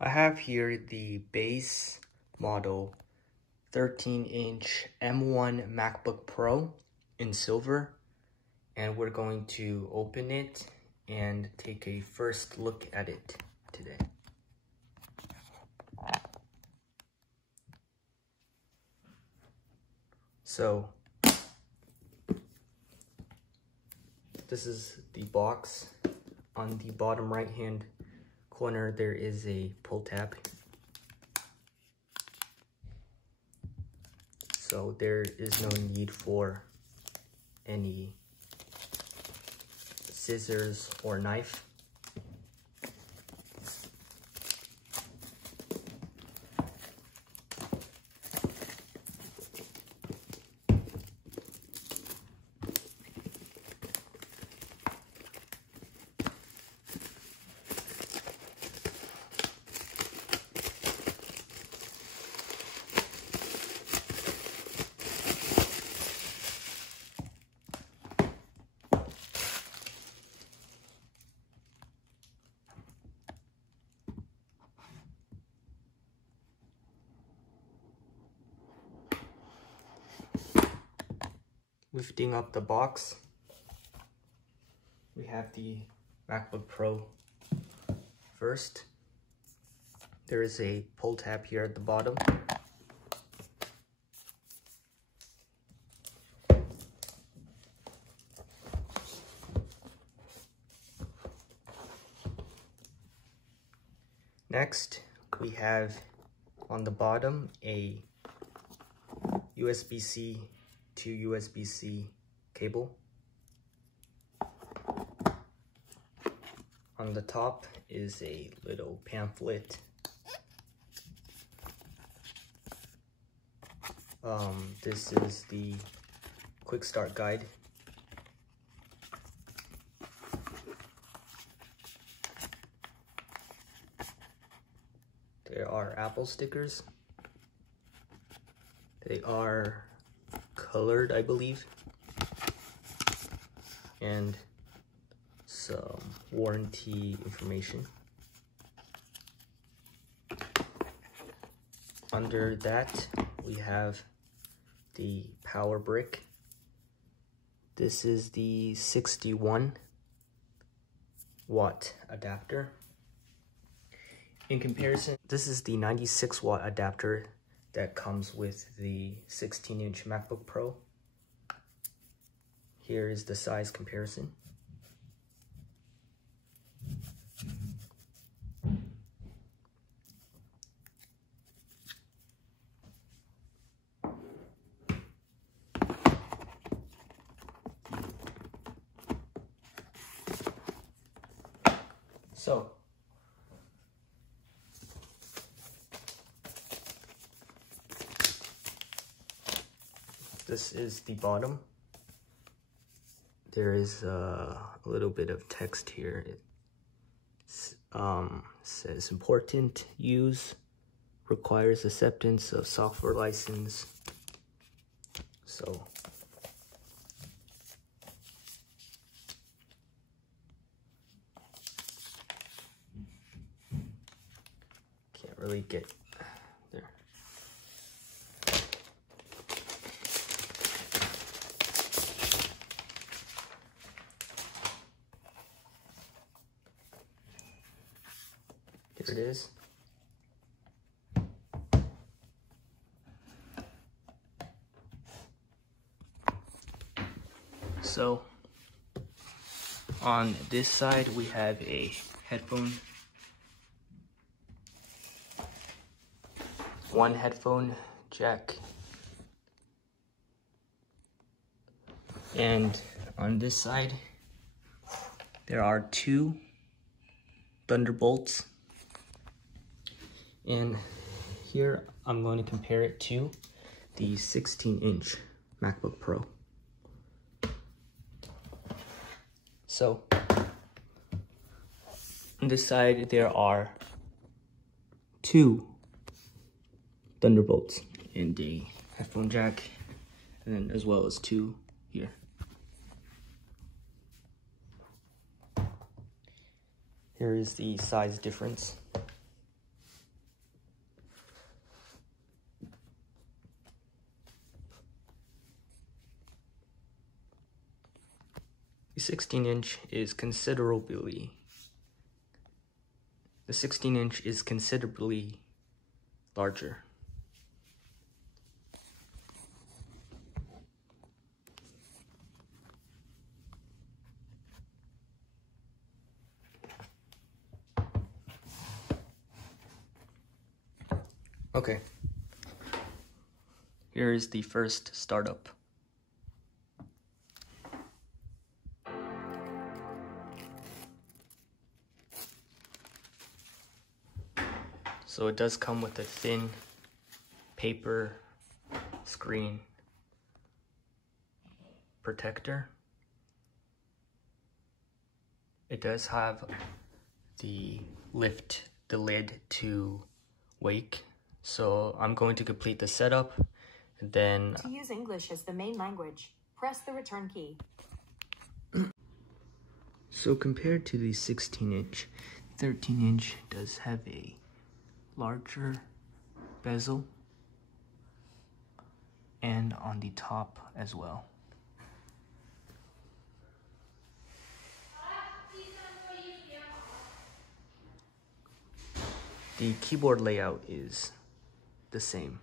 I have here the base model 13-inch M1 MacBook Pro in silver, and we're going to open it and take a first look at it today. So this is the box. On the bottom right hand corner there is a pull tab. So there is no need for any scissors or knife. Lifting up the box, we have the MacBook Pro first. There is a pull tab here at the bottom. Next, we have on the bottom a USB-C to USB-C cable. On the top is a little pamphlet. This is the quick start guide. There are Apple stickers. They are colored, I believe, and some warranty information. Under that, we have the power brick. This is the 61 watt adapter. In comparison, this is the 96 watt adapter that comes with the 16-inch MacBook Pro. Here is the size comparison. So, this is the bottom. There is a little bit of text here. It says important use requires acceptance of software license. So can't really get there. Here it is. So on this side we have a headphone, one headphone jack, and on this side there are two Thunderbolts, and here I'm going to compare it to the 16-inch MacBook Pro. So on this side there are two Thunderbolts and a headphone jack, and then as well as two here. Here is the size difference. 16-inch is considerably larger. Okay, here is the first startup. So it does come with a thin paper screen protector. It does have the lid to wake. So I'm going to complete the setup, and then to use English as the main language, press the return key. So compared to the 16-inch, 13-inch does have a larger bezel and on the top as well. The keyboard layout is the same.